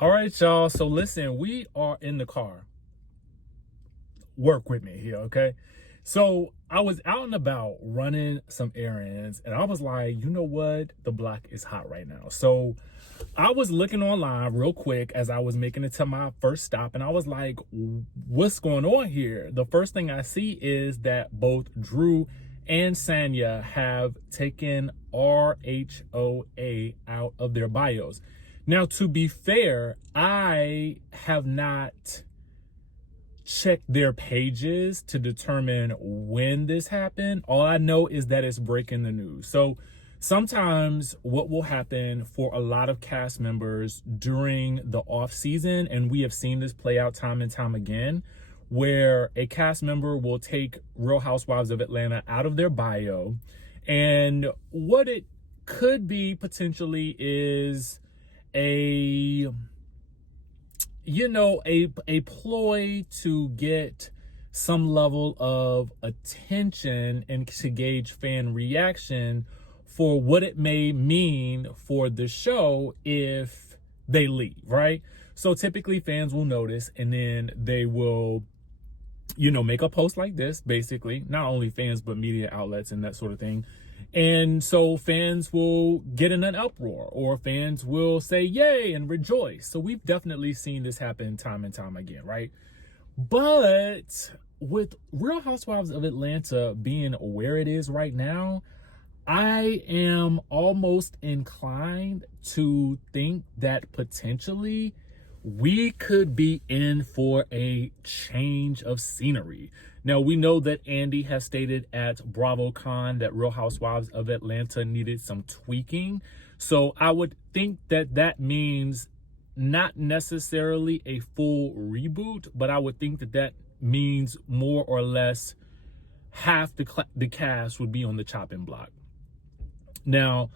All right, y'all. So listen, we are in the car. Work with me here, okay? So I was out and about running some errands, and I was like, you know what? The block is hot right now. So I was looking online real quick as I was making it to my first stop, and I was like, what's going on here? The first thing I see is that both Drew and Sanya have taken RHOA out of their bios. Now, to be fair, I have not checked their pages to determine when this happened. All I know is that it's breaking the news. So sometimes what will happen for a lot of cast members during the off season, and we have seen this play out time and time again, where a cast member will take Real Housewives of Atlanta out of their bio. And what it could be potentially is a ploy to get some level of attention and to gauge fan reaction for what it may mean for the show if they leave, right? So typically fans will notice, and then they will make a post like this, basically, not only fans but media outlets and that sort of thing. And so fans will get in an uproar, or fans will say yay and rejoice. So we've definitely seen this happen time and time again, right? But with Real Housewives of Atlanta being where it is right now, I am almost inclined to think that potentially we could be in for a change of scenery. Now, we know that Andy has stated at BravoCon that Real Housewives of Atlanta needed some tweaking. So I would think that that means not necessarily a full reboot, but I would think that that means more or less half the cast would be on the chopping block. Now,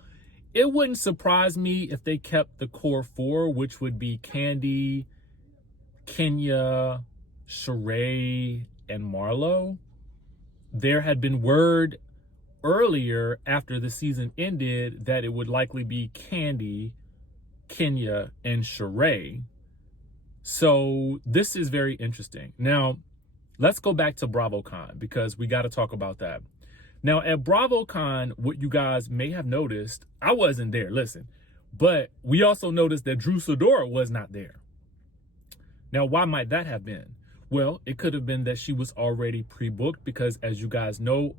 it wouldn't surprise me if they kept the core four, which would be Kandi, Kenya, Sheree, and Marlo. There had been word earlier after the season ended that it would likely be Kandi, Kenya, and Sheree. So this is very interesting. Now, let's go back to BravoCon because we got to talk about that. Now, at BravoCon, what you guys may have noticed, I wasn't there, listen, but we also noticed that Drew Sidora was not there. Now, why might that have been? Well, it could have been that she was already pre-booked because, as you guys know,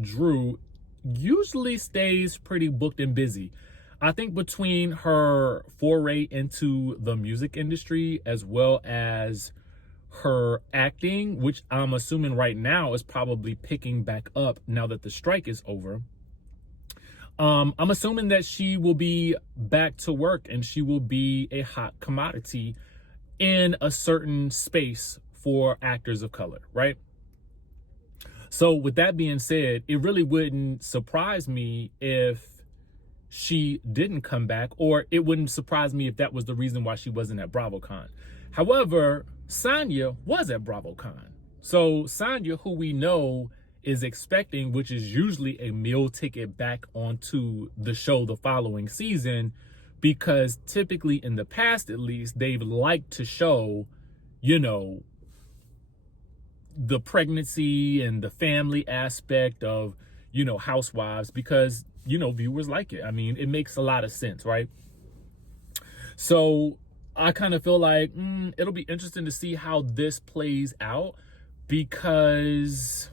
Drew usually stays pretty booked and busy. I think between her foray into the music industry as well as her acting, which I'm assuming right now is probably picking back up now that the strike is over. I'm assuming that she will be back to work and she will be a hot commodity in a certain space for actors of color, right? So with that being said, it really wouldn't surprise me if she didn't come back, or it wouldn't surprise me if that was the reason why she wasn't at BravoCon. However, Sanya was at BravoCon. So Sanya, who we know is expecting, which is usually a meal ticket back onto the show the following season, because typically in the past, at least, they've liked to show, the pregnancy and the family aspect of, housewives because, viewers like it. I mean, it makes a lot of sense, right? So I kind of feel like it'll be interesting to see how this plays out because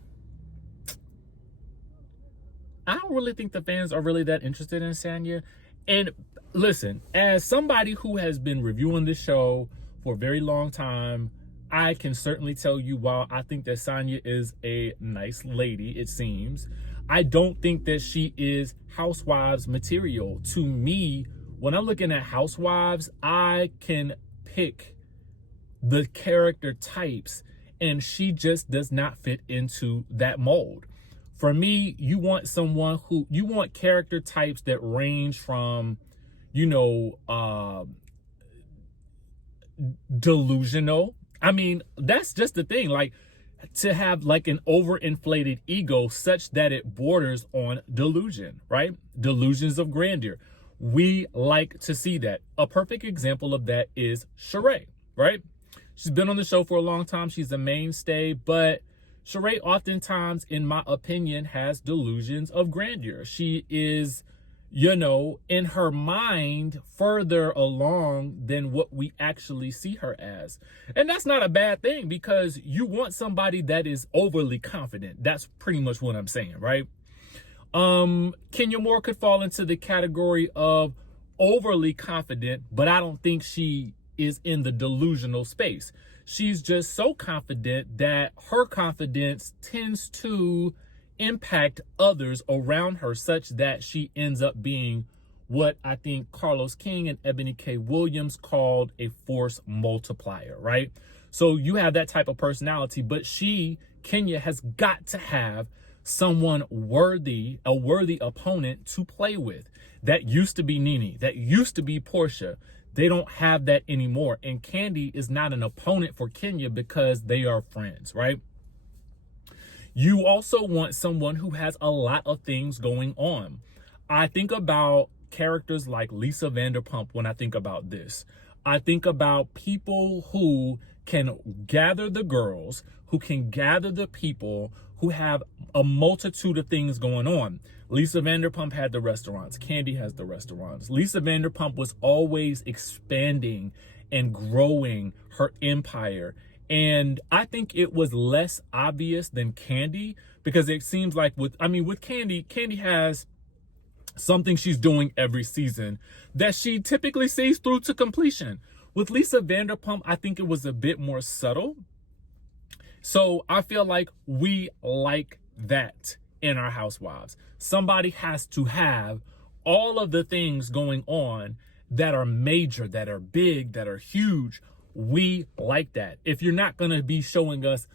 I don't really think the fans are really that interested in Sanya. And listen, as somebody who has been reviewing this show for a very long time, I can certainly tell you, while I think that Sanya is a nice lady, it seems, I don't think that she is Housewives material. To me, when I'm looking at Housewives, I can pick the character types, and she just does not fit into that mold. For me, you want character types that range from, delusional. I mean, that's just the thing. Like, to have like an overinflated ego such that it borders on delusion, right? Delusions of grandeur. We like to see that. A perfect example of that is Sheree, right? She's been on the show for a long time. She's a mainstay, but Sheree oftentimes, in my opinion, has delusions of grandeur. She is, in her mind, further along than what we actually see her as. And that's not a bad thing, because you want somebody that is overly confident. That's pretty much what I'm saying, right? Kenya Moore could fall into the category of overly confident, but I don't think she is in the delusional space. She's just so confident that her confidence tends to impact others around her, such that she ends up being what I think Carlos King and Ebony K. Williams called a force multiplier, right? So you have that type of personality, but Kenya, has got to have someone a worthy opponent to play with. That used to be Nene. That used to be Portia. They don't have that anymore. And Kandi is not an opponent for Kenya because they are friends, right? You also want someone who has a lot of things going on. I think about characters like Lisa Vanderpump when I think about this. I think about people who can gather the girls, who can gather the people, who have a multitude of things going on. Lisa Vanderpump had the restaurants. Kandi has the restaurants. Lisa Vanderpump was always expanding and growing her empire. And I think it was less obvious than Kandi, because it seems like with Kandi has something she's doing every season that she typically sees through to completion. With Lisa Vanderpump, I think it was a bit more subtle. So I feel like we like that in our housewives. Somebody has to have all of the things going on that are major, that are big, that are huge. We like that. If you're not going to be showing us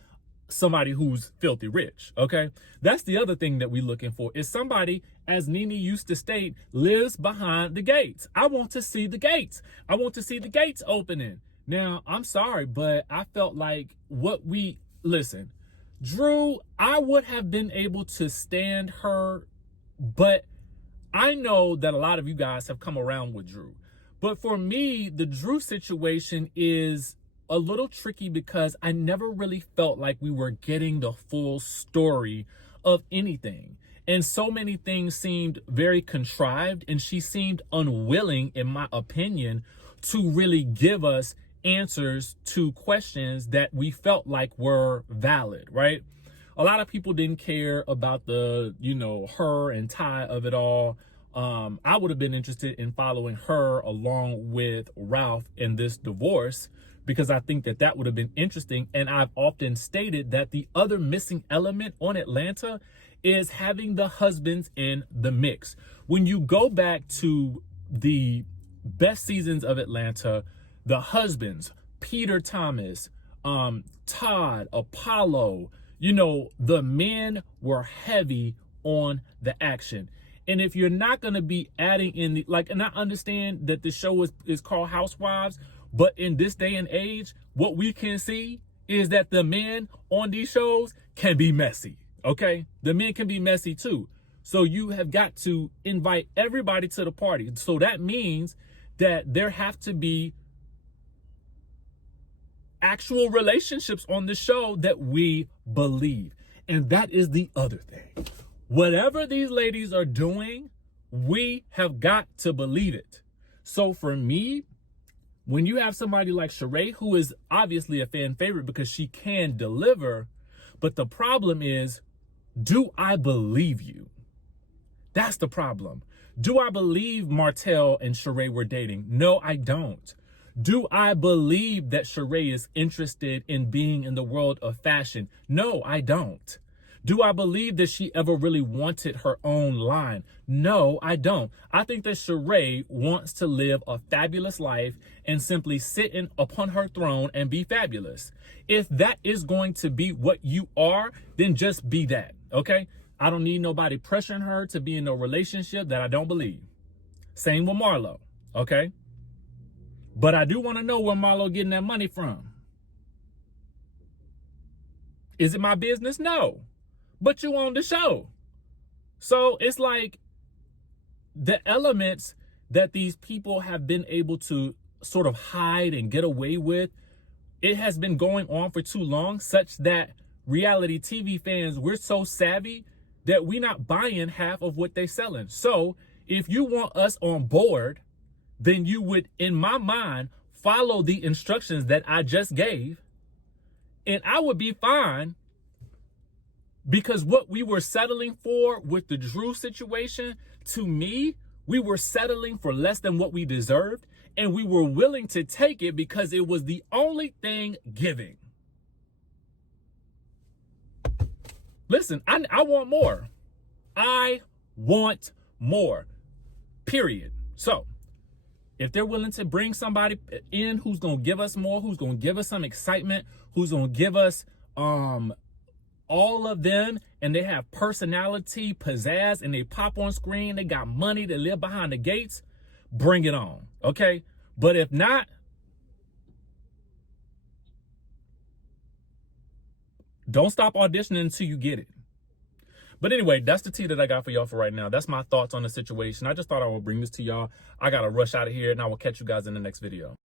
somebody who's filthy rich, okay? That's the other thing that we're looking for, is somebody, as Nene used to state, lives behind the gates. I want to see the gates. I want to see the gates opening. Now, I'm sorry, but I felt like listen, Drew, I would have been able to stand her, but I know that a lot of you guys have come around with Drew. But for me, the Drew situation is a little tricky because I never really felt like we were getting the full story of anything. And so many things seemed very contrived, and she seemed unwilling, in my opinion, to really give us answers to questions that we felt like were valid, right? A lot of people didn't care about the, her and Ty of it all. I would have been interested in following her along with Ralph in this divorce, because I think that would have been interesting. And I've often stated that the other missing element on Atlanta is having the husbands in the mix. When you go back to the best seasons of Atlanta, the husbands, Peter Thomas, Todd, Apollo, the men were heavy on the action. And if you're not going to be adding in and I understand that the show is called Housewives, but in this day and age, what we can see is that the men on these shows can be messy, okay? The men can be messy too. So you have got to invite everybody to the party. So that means that there have to be actual relationships on the show that we believe. And that is the other thing. Whatever these ladies are doing, we have got to believe it. So for me, when you have somebody like Sheree, who is obviously a fan favorite because she can deliver, but the problem is, do I believe you? That's the problem. Do I believe Martell and Sheree were dating? No, I don't. Do I believe that Sheree is interested in being in the world of fashion? No, I don't. Do I believe that she ever really wanted her own line? No, I don't. I think that Sheree wants to live a fabulous life and simply sit upon her throne and be fabulous. If that is going to be what you are, then just be that, okay? I don't need nobody pressuring her to be in a relationship that I don't believe. Same with Marlo, okay? But I do want to know where Marlo getting that money from. Is it my business? No. But you on the show. So it's like the elements that these people have been able to sort of hide and get away with, it has been going on for too long, such that reality TV fans, we're so savvy that we're not buying half of what they're selling. So if you want us on board, then you would, in my mind, follow the instructions that I just gave, and I would be fine, because what we were settling for with the Drew situation, to me, we were settling for less than what we deserved, and we were willing to take it because it was the only thing giving. Listen, I want more. I want more, period. So if they're willing to bring somebody in who's going to give us more, who's going to give us some excitement, who's going to give us all of them, and they have personality, pizzazz, and they pop on screen, they got money, they live behind the gates, bring it on, okay? But if not, don't stop auditioning until you get it. But anyway, that's the tea that I got for y'all for right now. That's my thoughts on the situation. I just thought I would bring this to y'all. I got to rush out of here, and I will catch you guys in the next video.